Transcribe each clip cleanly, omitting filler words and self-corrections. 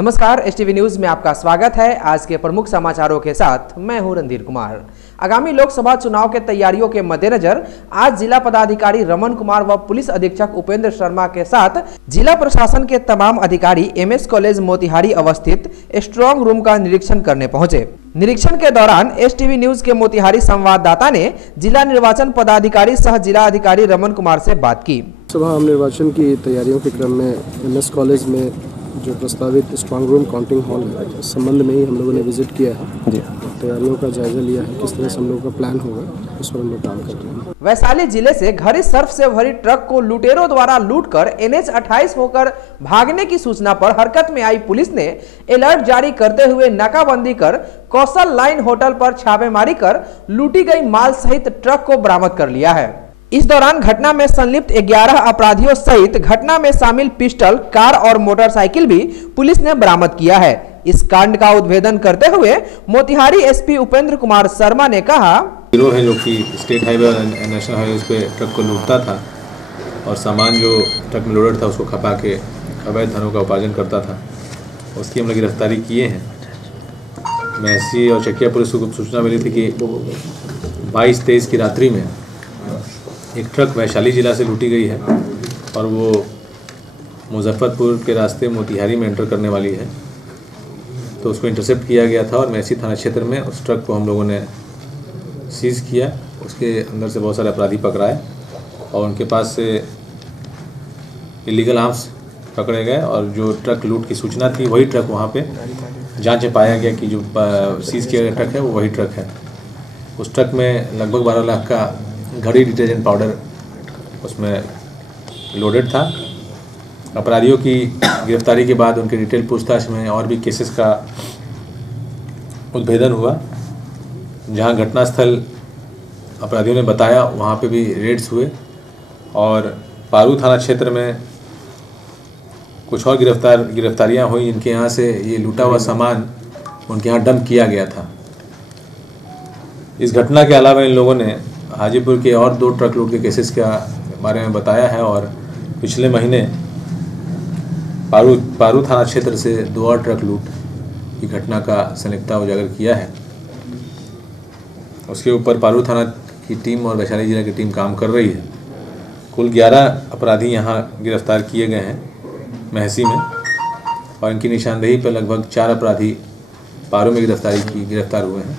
नमस्कार, STV news में आपका स्वागत है। आज के प्रमुख समाचारों के साथ मैं हूं रणधीर कुमार। आगामी लोकसभा चुनाव के तैयारियों के मद्देनजर आज जिला पदाधिकारी रमन कुमार व पुलिस अधीक्षक उपेंद्र शर्मा के साथ जिला प्रशासन के तमाम अधिकारी एमएस कॉलेज मोतिहारी अवस्थित स्ट्रांग रूम का निरीक्षण करने पहुंचे। निरीक्षण के दौरान एसटीवी न्यूज के मोतिहारी संवाददाता ने जिला निर्वाचन पदाधिकारी सह जिला अधिकारी रमन कुमार से बात की। लोकसभा निर्वाचन की तैयारियों के क्रम में एमएस कॉलेज में जो प्रस्तावित स्ट्रांग रूम काउंटिंग हॉल है, इस संबंध में ही हम लोगों ने विजिट किया है। तैयारियों का जायजा लिया है, किस तरह से हम लोगों का प्लान होगा, उस पर हम लोग काम कर रहे हैं। वैशाली जिले से घड़ी सर्फ से भरी ट्रक को लुटेरों द्वारा लूटकर NH 28 होकर भागने की सूचना पर हरकत में आई पुलिस ने अलर्ट जारी करते हुए नाकाबंदी कर कौशल लाइन होटल पर छापेमारी कर लूटी गई माल सहित ट्रक को बरामद कर लिया है। इस दौरान घटना में संलिप्त 11 अपराधियों सहित घटना में शामिल पिस्टल, कार और मोटरसाइकिल भी पुलिस ने बरामद किया है। इस कांड का उद्भेदन करते हुए मोतिहारी एसपी उपेंद्र कुमार शर्मा ने कहा, गिरोह है जो कि स्टेट हाईवे और नेशनल हाईवे पे ट्रक को लूटता था और सामान जो ट्रक में लोडेड था उसको खपा के अवैध धनों का उपार्जन करता था। उसकी हम लोग गिरफ्तारी किए हैं। महसी और चकिया पुलिस को सूचना मिली थी कि 22-23 की रात्रि में एक ट्रक वैशाली जिला से लूटी गई है और वो मुजफ्फरपुर के रास्ते मोतिहारी में एंटर करने वाली है, तो उसको इंटरसेप्ट किया गया था और महसी थाना क्षेत्र में उस ट्रक को हम लोगों ने सीज़ किया। उसके अंदर से बहुत सारे अपराधी पकड़ाए और उनके पास से इलीगल आर्म्स पकड़े गए और जो ट्रक लूट की सूचना थी वही ट्रक वहाँ पे जांच में पाया गया कि जो सीज़ किया गया ट्रक है वो वही ट्रक है। उस ट्रक में लगभग 12 लाख का घड़ी डिटर्जेंट पाउडर उसमें लोडेड था। अपराधियों की गिरफ्तारी के बाद उनके डिटेल पूछताछ में और भी केसेस का उद्भेदन हुआ। जहां घटनास्थल अपराधियों ने बताया वहां पे भी रेड्स हुए और पारू थाना क्षेत्र में कुछ और गिरफ्तारियां हुई। इनके यहाँ से ये लूटा हुआ सामान उनके यहाँ डंप किया गया था। इस घटना के अलावा इन लोगों ने हाजीपुर के और 2 ट्रक लूट के केसेस के बारे में बताया है और पिछले महीने पारू थाना क्षेत्र से 2 और ट्रक लूट की घटना का संलिप्तता उजागर किया है। उसके ऊपर पारू थाना की टीम और वैशाली जिला की टीम काम कर रही है। कुल 11 अपराधी यहाँ गिरफ्तार किए गए हैं महसी में और इनकी निशानदेही पर लगभग 4 अपराधी पारू में गिरफ्तार हुए हैं।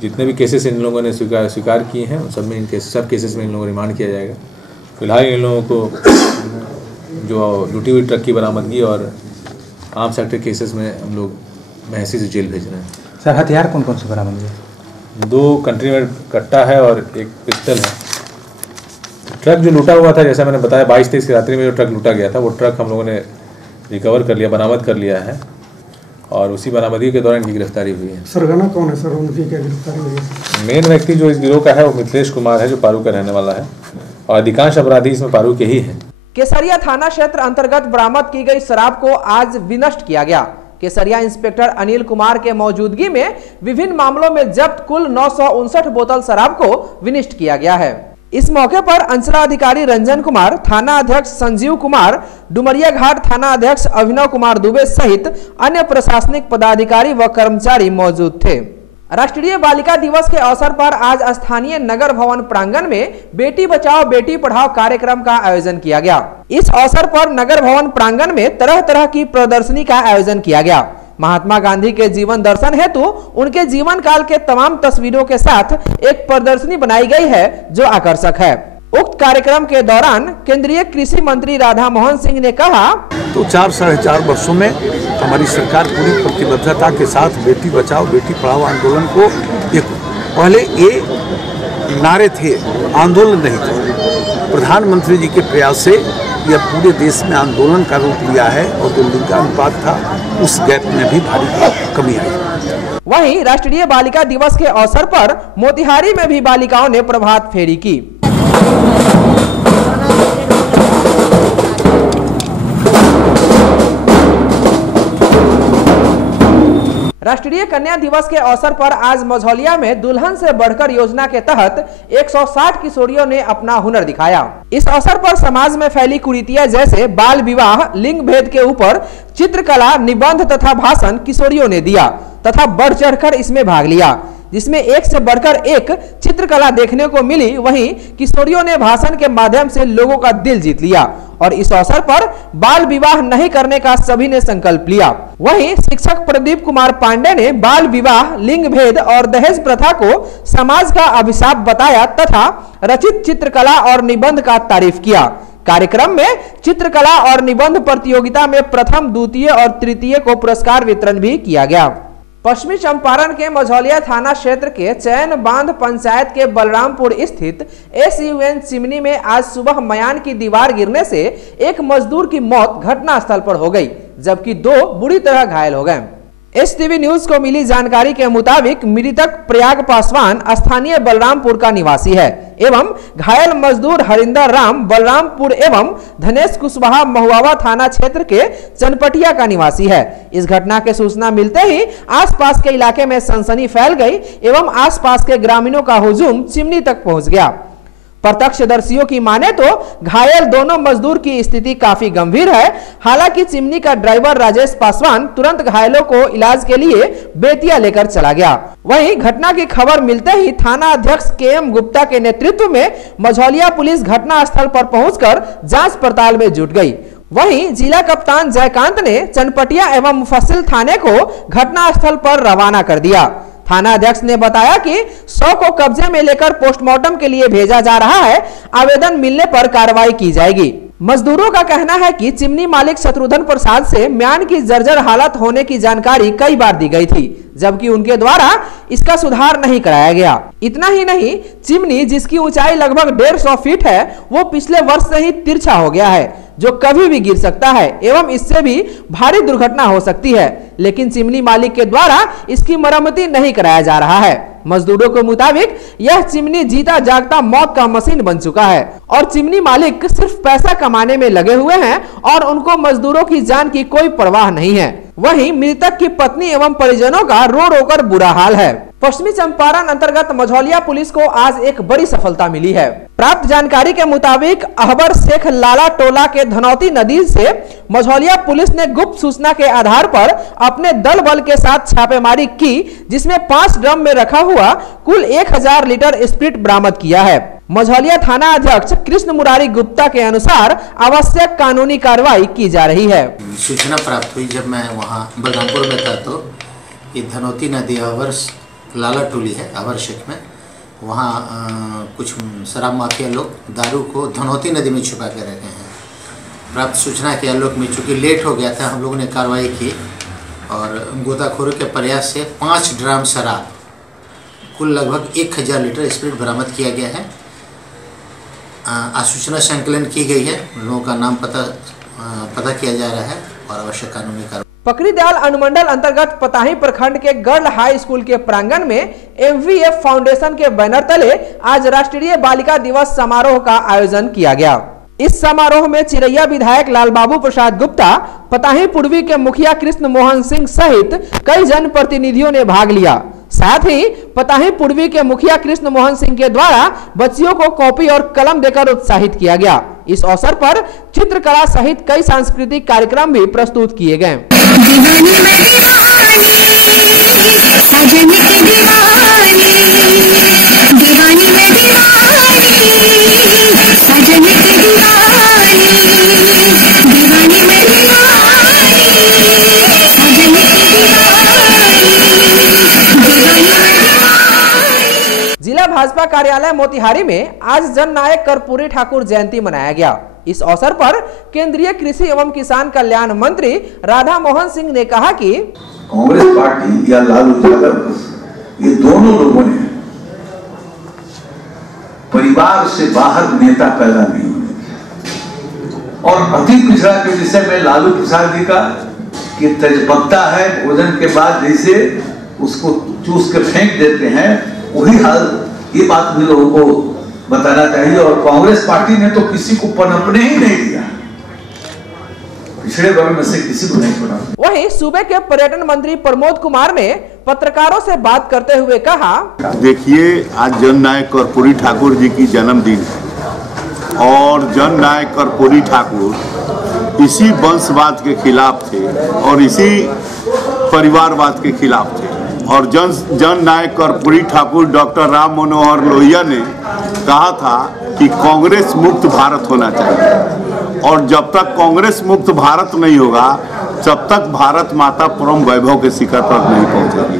जितने भी केसेस इन लोगों ने स्वीकार किए हैं उन सब में सब केसेस में इन लोगों को रिमांड किया जाएगा। फिलहाल इन लोगों को जो लूटी हुई ट्रक की बरामदगी और आर्म्स एक्ट केसेस में हम लोग महसी से जेल भेज रहे हैं। सर, हथियार कौन कौन से बरामद हुए? 2 कंट्रीमेड कट्टा है और एक पिस्टल है। ट्रक जो लूटा हुआ था, जैसा मैंने बताया 22-23 की रात्रि में जो ट्रक लूटा गया था वो ट्रक हम लोगों ने रिकवर कर लिया, बरामद कर लिया है और उसी बरामदगी के दौरान इनकी गिरफ्तारी हुई है। सरगना कौन है सर, उनकी क्या गिरफ्तारी हुई है? मेन व्यक्ति जो इस गिरोह का है वो मिथिलेश कुमार है जो पारू का रहने वाला है और अधिकांश अपराधी इसमें पारू के ही हैं। केसरिया थाना क्षेत्र अंतर्गत बरामद की गई शराब को आज विनष्ट किया गया। केसरिया इंस्पेक्टर अनिल कुमार के मौजूदगी में विभिन्न मामलों में जब्त कुल 959 बोतल शराब को विनष्ट किया गया है। इस मौके पर अंचलाधिकारी रंजन कुमार, थाना अध्यक्ष संजीव कुमार, डुमरिया घाट थाना अध्यक्ष अभिनव कुमार दुबे सहित अन्य प्रशासनिक पदाधिकारी व कर्मचारी मौजूद थे। राष्ट्रीय बालिका दिवस के अवसर पर आज स्थानीय नगर भवन प्रांगण में बेटी बचाओ बेटी पढ़ाओ कार्यक्रम का आयोजन किया गया। इस अवसर पर नगर भवन प्रांगण में तरह तरह की प्रदर्शनी का आयोजन किया गया। महात्मा गांधी के जीवन दर्शन हेतु उनके जीवन काल के तमाम तस्वीरों के साथ एक प्रदर्शनी बनाई गई है जो आकर्षक है। उक्त कार्यक्रम के दौरान केंद्रीय कृषि मंत्री राधा मोहन सिंह ने कहा, तो 4-4.5 वर्षों में हमारी सरकार पूरी प्रतिबद्धता के साथ बेटी बचाओ बेटी पढ़ाओ आंदोलन को पहले ये नारे थे, आंदोलन नहीं थे। प्रधानमंत्री जी के प्रयास से यह पूरे देश में आंदोलन का रूप लिया है और जो लिंग अनुपात था उस गैप में भी भारी कमी आई। वहीं राष्ट्रीय बालिका दिवस के अवसर पर मोतिहारी में भी बालिकाओं ने प्रभात फेरी की। राष्ट्रीय कन्या दिवस के अवसर पर आज मझौलिया में दुल्हन से बढ़कर योजना के तहत 160 किशोरियों ने अपना हुनर दिखाया। इस अवसर पर समाज में फैली कुरीतियां जैसे बाल विवाह, लिंग भेद के ऊपर चित्रकला, निबंध तथा भाषण किशोरियों ने दिया तथा बढ़ चढ़कर इसमें भाग लिया, जिसमें एक से बढ़कर एक चित्रकला देखने को मिली। वहीं किशोरियों ने भाषण के माध्यम से लोगों का दिल जीत लिया और इस अवसर पर बाल विवाह नहीं करने का सभी ने संकल्प लिया। वहीं शिक्षक प्रदीप कुमार पांडे ने बाल विवाह, लिंग भेद और दहेज प्रथा को समाज का अभिशाप बताया तथा रचित चित्रकला और निबंध का तारीफ किया। कार्यक्रम में चित्रकला और निबंध प्रतियोगिता में प्रथम, द्वितीय और तृतीय को पुरस्कार वितरण भी किया गया। पश्चिमी चंपारण के मझौलिया थाना क्षेत्र के चैन बांध पंचायत के बलरामपुर स्थित SUN चिमनी में आज सुबह मयान की दीवार गिरने से एक मजदूर की मौत घटनास्थल पर हो गई, जबकि 2 बुरी तरह घायल हो गए। STV न्यूज को मिली जानकारी के मुताबिक मृतक प्रयाग पासवान स्थानीय बलरामपुर का निवासी है एवं घायल मजदूर हरिंदर राम बलरामपुर एवं धनेश कुशवाहा महुआ थाना क्षेत्र के चनपटिया का निवासी है। इस घटना के सूचना मिलते ही आसपास के इलाके में सनसनी फैल गई एवं आसपास के ग्रामीणों का हुजूम चिमनी तक पहुंच गया। प्रत्यक्षदर्शियों की माने तो घायल दोनों मजदूर की स्थिति काफी गंभीर है। हालांकि चिमनी का ड्राइवर राजेश पासवान तुरंत घायलों को इलाज के लिए बेतिया लेकर चला गया। वहीं घटना की खबर मिलते ही थाना अध्यक्ष KM गुप्ता के नेतृत्व में मझौलिया पुलिस घटना स्थल पर पहुंचकर जांच पड़ताल में जुट गई। वहीं जिला कप्तान जयकांत ने चनपटिया एवं मुफस्सिल थाने को घटना स्थल पर रवाना कर दिया। थाना अध्यक्ष ने बताया कि 100 को कब्जे में लेकर पोस्टमार्टम के लिए भेजा जा रहा है। आवेदन मिलने पर कार्रवाई की जाएगी। मजदूरों का कहना है कि चिमनी मालिक शत्रुघ्न प्रसाद से म्यान की जर्जर हालत होने की जानकारी कई बार दी गई थी, जबकि उनके द्वारा इसका सुधार नहीं कराया गया। इतना ही नहीं, चिमनी जिसकी ऊंचाई लगभग 150 फीट है वो पिछले वर्ष से ही तिरछा हो गया है, जो कभी भी गिर सकता है एवं इससे भी भारी दुर्घटना हो सकती है, लेकिन चिमनी मालिक के द्वारा इसकी मरम्मती नहीं कराया जा रहा है। मजदूरों के मुताबिक यह चिमनी जीता जागता मौत का मशीन बन चुका है और चिमनी मालिक सिर्फ पैसा कमाने में लगे हुए हैं और उनको मजदूरों की जान की कोई परवाह नहीं है। वहीं मृतक की पत्नी एवं परिजनों का रो रो कर बुरा हाल है। पश्चिमी चंपारण अंतर्गत मझौलिया पुलिस को आज एक बड़ी सफलता मिली है। प्राप्त जानकारी के मुताबिक अहबर शेख लाला टोला के धनौती नदी से मझौलिया पुलिस ने गुप्त सूचना के आधार पर अपने दल बल के साथ छापेमारी की, जिसमें 5 ड्रम में रखा हुआ कुल 1000 लीटर स्प्रिट बरामद किया है। मझौलिया थाना अध्यक्ष कृष्ण मुरारी गुप्ता के अनुसार आवश्यक कानूनी कार्रवाई की जा रही है। सूचना प्राप्त हुई जब मैं वहाँ बलरामपुर में था तो ये धनौती नदी अहबर लाला टोली है अहबर शेख में, वहाँ कुछ शराब माफिया लोग दारू को धनौती नदी में छुपा के रखे हैं। प्राप्त सूचना के आलोक में चूँकि लेट हो गया था, हम लोगों ने कार्रवाई की और गोताखोरों के प्रयास से 5 ड्राम शराब कुल लगभग 1000 लीटर स्प्रिट बरामद किया गया है। सूचना संकलन की गई है, लोगों का नाम पता किया जा रहा है और आवश्यक कानूनी कार्रवाई। पकड़ीदयाल अनुमंडल अंतर्गत पताही प्रखंड के गर्ल हाई स्कूल के प्रांगण में MVF फाउंडेशन के बैनर तले आज राष्ट्रीय बालिका दिवस समारोह का आयोजन किया गया। इस समारोह में चिरैया विधायक लालबाबू प्रसाद गुप्ता, पताही पूर्वी के मुखिया कृष्ण मोहन सिंह सहित कई जनप्रतिनिधियों ने भाग लिया। साथ ही पताही पूर्वी के मुखिया कृष्ण मोहन सिंह के द्वारा बच्चियों को कॉपी और कलम देकर उत्साहित किया गया। इस अवसर पर चित्रकला सहित कई सांस्कृतिक कार्यक्रम भी प्रस्तुत किए गए। जिला भाजपा कार्यालय मोतिहारी में आज जननायक कर्पूरी ठाकुर जयंती मनाया गया। इस अवसर पर केंद्रीय कृषि एवं किसान कल्याण मंत्री राधा मोहन सिंह ने कहा कि कांग्रेस पार्टी या लालू यादव ये दोनों लोगों ने परिवार से बाहर नेता पैदा नहीं होने और अति पिछड़ा के विषय में लालू प्रसाद जी का कि तेजपत्ता है भोजन के बाद जैसे उसको चूस के फेंक देते हैं, वही हाल ये बात भी लोगों को बताना चाहिए। और कांग्रेस पार्टी ने तो किसी को पनपने ही नहीं दिया। पिछड़े वर्ग में से किसी को नहीं छोड़ा। वहीं सूबे के पर्यटन मंत्री प्रमोद कुमार ने पत्रकारों से बात करते हुए कहा, देखिए आज जननायक कर्पूरी ठाकुर जी की जन्मदिन है और जननायक कर्पूरी ठाकुर इसी वंशवाद के खिलाफ थे और इसी परिवारवाद के खिलाफ थे और जननायक कर्पूरी ठाकुर डॉक्टर राम मनोहर लोहिया ने कहा था कि कांग्रेस मुक्त भारत होना चाहिए और जब तक कांग्रेस मुक्त भारत नहीं होगा तब तक भारत माता परम वैभव के शिखर पर नहीं पहुंचेगी।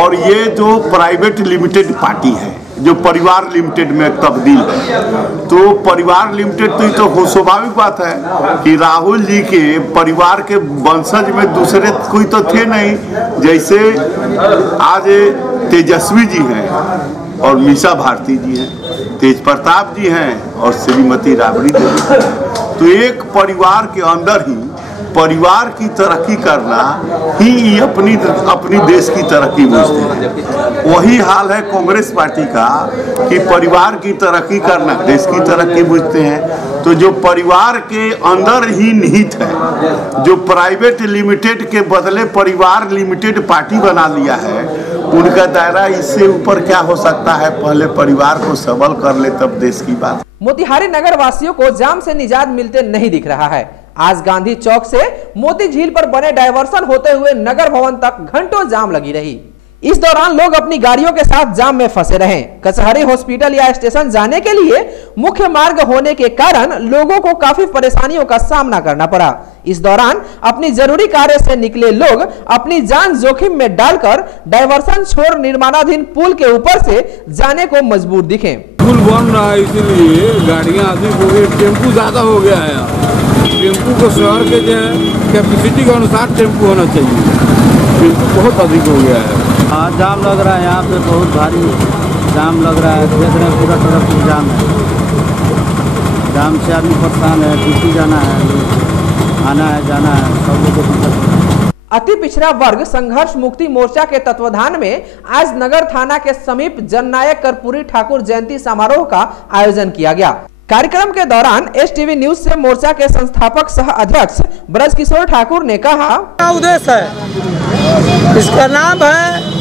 और ये जो प्राइवेट लिमिटेड पार्टी है जो परिवार लिमिटेड में तब्दील है, तो परिवार लिमिटेड तो ये तो स्वाभाविक बात है कि राहुल जी के परिवार के वंशज में दूसरे कोई तो थे नहीं। जैसे आज तेजस्वी जी हैं और मीसा भारती जी हैं, तेज प्रताप जी हैं और श्रीमती राबड़ी देवी। तो एक परिवार के अंदर ही परिवार की तरक्की करना ही अपनी देश की तरक्की बुझते हैं। वही हाल है कांग्रेस पार्टी का कि परिवार की तरक्की करना देश की तरक्की बुझते हैं। तो जो परिवार के अंदर ही निहित है, जो प्राइवेट लिमिटेड के बदले परिवार लिमिटेड पार्टी बना लिया है, उनका दायरा इससे ऊपर क्या हो सकता है। पहले परिवार को सबल कर ले तब देश की बात। मोतिहारी नगर वासियों को जाम से निजात मिलते नहीं दिख रहा है। आज गांधी चौक से मोती झील पर बने डायवर्सन होते हुए नगर भवन तक घंटों जाम लगी रही। इस दौरान लोग अपनी गाड़ियों के साथ जाम में फंसे रहे। कचहरी, हॉस्पिटल या स्टेशन जाने के लिए मुख्य मार्ग होने के कारण लोगों को काफी परेशानियों का सामना करना पड़ा। इस दौरान अपनी जरूरी कार्य से निकले लोग अपनी जान जोखिम में डालकर डायवर्सन छोड़ निर्माणाधीन पुल के ऊपर से जाने को मजबूर दिखे। पुल बन रहा है इसलिए गाड़ियाँ अधिक हो गई, टेम्पू ज्यादा हो गया है। टेम्पू को शहर के जो है कैपेसिटी के अनुसार टेम्पू होना चाहिए, टेम्पू बहुत अधिक हो गया है। हाँ, जाम लग रहा है यहाँ पे, बहुत भारी जाम लग रहा है। देख रहे हैं पूरा तरफ जाम है। जाम से आदमी परेशान है, ड्यूटी जाना है, आना है, जाना है, सब लोगों को दिक्कत हो रहा है। अति पिछड़ा वर्ग संघर्ष मुक्ति मोर्चा के तत्वाधान में आज नगर थाना के समीप जननायक कर्पूरी ठाकुर जयंती समारोह का आयोजन किया गया। कार्यक्रम के दौरान एसटीवी न्यूज से मोर्चा के संस्थापक सह अध्यक्ष ब्रजकिशोर ठाकुर ने कहा, उद्देश्य है, इसका नाम है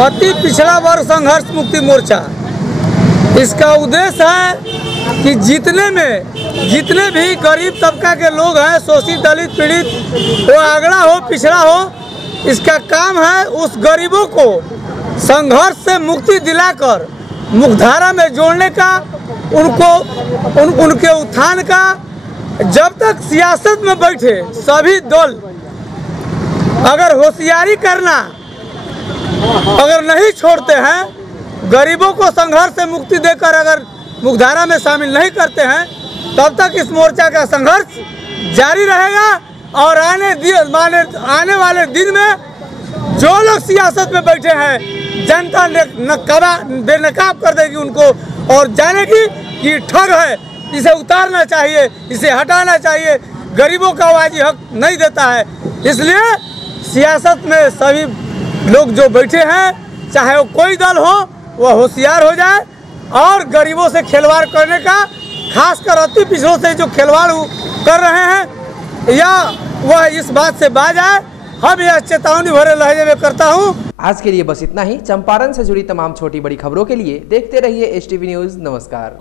अति पिछड़ा वर्ग संघर्ष मुक्ति मोर्चा। इसका उद्देश्य है कि जितने भी गरीब तबका के लोग हैं, शोषित, दलित, पीड़ित, वो अगड़ा हो, पिछड़ा हो, इसका काम है उस गरीबों को संघर्ष से मुक्ति दिलाकर मुख्यधारा में जोड़ने का, उनके उत्थान का। जब तक सियासत में बैठे सभी दल अगर होशियारी करना अगर नहीं छोड़ते हैं, गरीबों को संघर्ष से मुक्ति देकर अगर मुख्यधारा में शामिल नहीं करते हैं, तब तक इस मोर्चा का संघर्ष जारी रहेगा। और आने वाले दिन में जो लोग सियासत में बैठे हैं, जनता बेनकाब कर देगी उनको और जानेगी कि ठग है, इसे उतारना चाहिए, इसे हटाना चाहिए। गरीबों का आवाज़ हक नहीं देता है। इसलिए सियासत में सभी लोग जो बैठे हैं, चाहे वो कोई दल हो, वह होशियार हो जाए और गरीबों से खिलवाड़ करने का, खासकर अति पिछड़ों से जो खिलवाड़ कर रहे हैं, या वह इस बात से बाज आए। हम यह चेतावनी भरे लहजे में करता हूँ। आज के लिए बस इतना ही। चंपारण से जुड़ी तमाम छोटी बड़ी खबरों के लिए देखते रहिए एसटीवी न्यूज। नमस्कार।